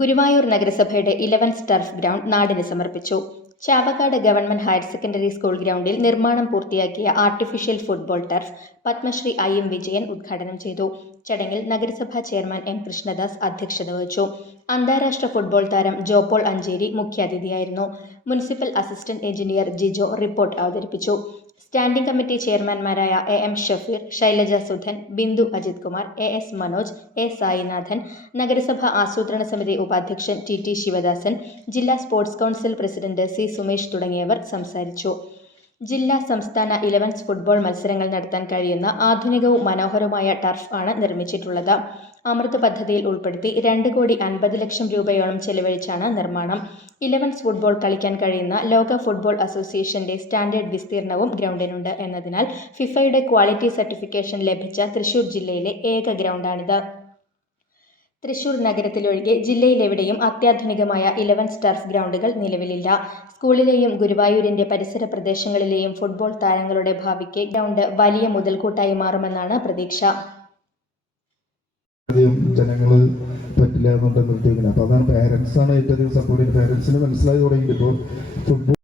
ഗുരുവായൂർ നഗരസഭയുടെ elevens turf ground നാടിന് സമർപ്പിച്ചു. Chavakkad government higher secondary school ഗ്രൗണ്ടിൽ നിർമ്മാണം പൂർത്തിയാക്കിയ artificial football turf Padmashri I M Vijayan ഉദ്ഘാടനം ചെയ്തു. ചടങ്ങിൽ നഗരസഭാ ചെയർമാൻ എം കൃഷ്ണദാസ് അധ്യക്ഷത വഹിച്ചു. അന്താരാഷ്ട്ര ഫുട്ബോൾ താരം Jopaul Ancheri മുഖ്യാതിഥിയായിരുന്നു. Municipal assistant engineer Jijo report അവതരിപ്പിച്ചു. Standing committee ചെയർമാൻമാരായ A M Shafeer Shailaja Sudhan Bindu Ajith Kumar A S Manoj A Sainathan നഗരസഭ ആസൂത്രണ സമിതി ഉപാധ്യക്ഷൻ ടി ടി ശിവദാസൻ ജില്ലാ sports council president C Sumesh തുടങ്ങിയവർ സംസാരിച്ചു. ജില്ലാ സംസ്ഥാന ഇലവൻസ് ഫുട്ബോൾ മത്സരങ്ങൾ നടത്താൻ കഴിയുന്ന ആധുനികവും മനോഹരവുമായ ടർഫ് ആണ് നിർമ്മിച്ചിട്ടുള്ളത്. അമൃത് പദ്ധതിയിൽ ഉൾപ്പെടുത്തി രണ്ട് കോടി അൻപത് ലക്ഷം രൂപയോളം ചെലവഴിച്ചാണ് നിർമ്മാണം. ഇലവൻസ് ഫുട്ബോൾ കളിക്കാൻ കഴിയുന്ന ലോക ഫുട്ബോൾ അസോസിയേഷന്റെ സ്റ്റാൻഡേർഡ് വിസ്തീർണവും ഗ്രൗണ്ടിനുണ്ട് എന്നതിനാൽ ഫിഫയുടെ ക്വാളിറ്റി സർട്ടിഫിക്കേഷൻ ലഭിച്ച തൃശൂർ ജില്ലയിലെ ഏക ഗ്രൗണ്ടാണിത്. തൃശൂർ നഗരത്തിലൊഴികെ ജില്ലയിലെവിടെയും അത്യാധുനികമായ ഇലവൻ സ്റ്റർഫ് ഗ്രൗണ്ടുകൾ നിലവിലില്ല. സ്കൂളിലെയും ഗുരുവായൂരിന്റെ പരിസര പ്രദേശങ്ങളിലെയും ഫുട്ബോൾ താരങ്ങളുടെ ഭാവിക്ക് ഗ്രൗണ്ട് വലിയ മുതൽക്കൂട്ടായി മാറുമെന്നാണ് പ്രതീക്ഷ. ജനങ്ങൾ പറ്റില്ല എന്നുണ്ടെന്ന് നിർത്തിവെക്കുന്നത് അപ്പോൾ അതാണ് പാരൻസ് ആണ് ഏറ്റവും അധികം സപ്പോർട്ട് ചെയ്യുന്നത്. പാരൻസിന് മനസ്സിലായി തുടങ്ങിയിട്ട് ഇപ്പോൾ ഫുട്ബോൾ